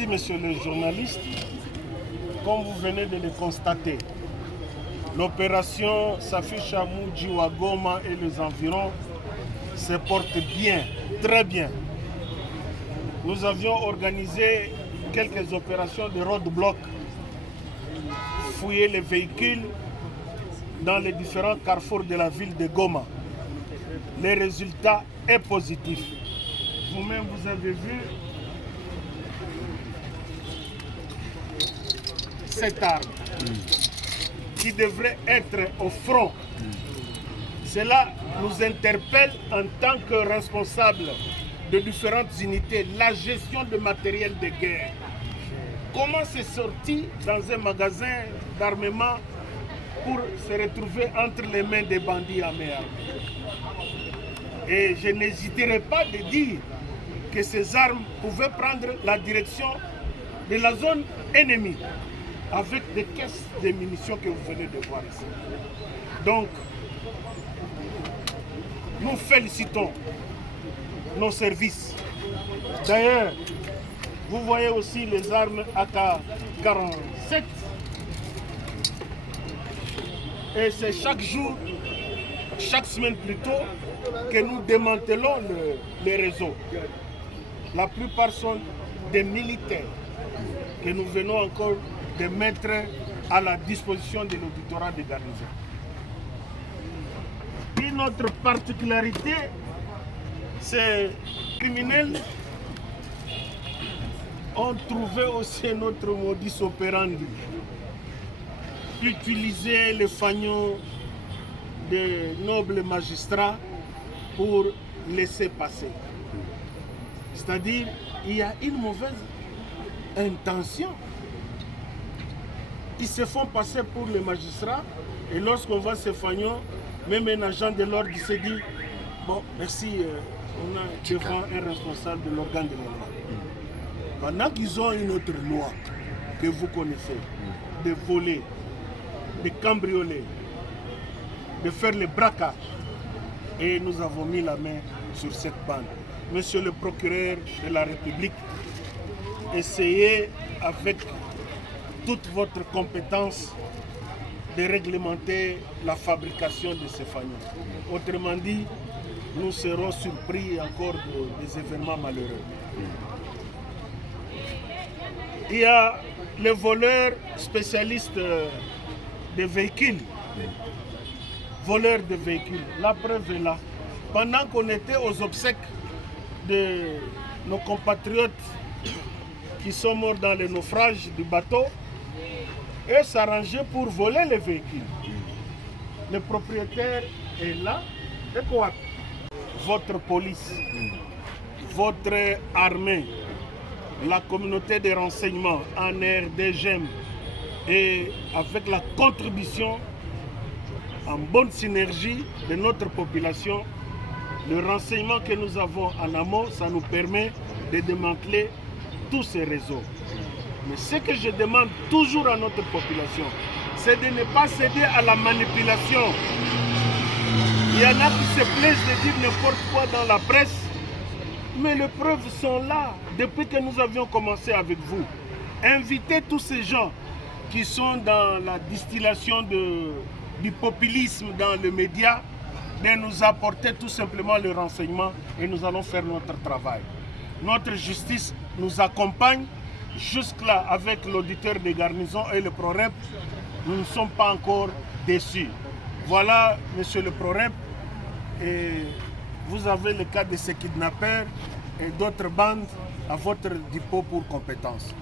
Merci, monsieur le journaliste. Comme vous venez de le constater, l'opération Safi Chamou, Djiwa Goma et les environs se porte bien, très bien. Nous avions organisé quelques opérations de roadblock, fouiller les véhicules dans les différents carrefours de la ville de Goma. Le résultat est positif. Vous-même, vous avez vu cette arme qui devrait être au front. Cela nous interpelle en tant que responsables de différentes unités, la gestion de matériel de guerre. Comment c'est sorti dans un magasin d'armement pour se retrouver entre les mains des bandits à main armée? Et je n'hésiterai pas de dire que ces armes pouvaient prendre la direction de la zone ennemie avec des caisses de munitions que vous venez de voir ici. Donc, nous félicitons nos services. D'ailleurs, vous voyez aussi les armes AK-47. Et c'est chaque jour, chaque semaine plutôt, que nous démantelons les réseaux. La plupart sont des militaires que nous venons encore de mettre à la disposition de l'auditorat de garnison. Une autre particularité, ces criminels ont trouvé aussi notre modus operandi. Utiliser les fanions des nobles magistrats pour laisser passer. C'est-à-dire, il y a une mauvaise intention. Ils se font passer pour les magistrats et lorsqu'on voit ces fanions, même un agent de l'ordre se dit bon, merci, on a devant un responsable de l'organe de la loi. Pendant qu'ils ont une autre loi que vous connaissez, de voler, de cambrioler, de faire le braquage, et nous avons mis la main sur cette bande. Monsieur le procureur de la République, essayez avec toute votre compétence de réglementer la fabrication de ces fanions. Autrement dit, nous serons surpris encore des événements malheureux. Il y a les voleurs spécialistes des véhicules. Voleurs de véhicules. La preuve est là. Pendant qu'on était aux obsèques de nos compatriotes qui sont morts dans le naufrage du bateau, eux s'arrangeaient pour voler les véhicules. Le propriétaire est là. Et quoi? Votre police, votre armée, la communauté de renseignement, ANR, DGM, et avec la contribution en bonne synergie de notre population, le renseignement que nous avons en amont, ça nous permet de démanteler tous ces réseaux. Mais ce que je demande toujours à notre population, c'est de ne pas céder à la manipulation. Il y en a qui se plaisent de dire n'importe quoi dans la presse, mais les preuves sont là depuis que nous avions commencé avec vous. Invitez tous ces gens qui sont dans la distillation du populisme dans le média, de nous apporter tout simplement le renseignement et nous allons faire notre travail. Notre justice nous accompagne jusque-là avec l'auditeur des garnisons et le PROREP. Nous ne sommes pas encore déçus. Voilà, monsieur le PROREP, et vous avez le cas de ces kidnappeurs et d'autres bandes à votre dépôt pour compétence.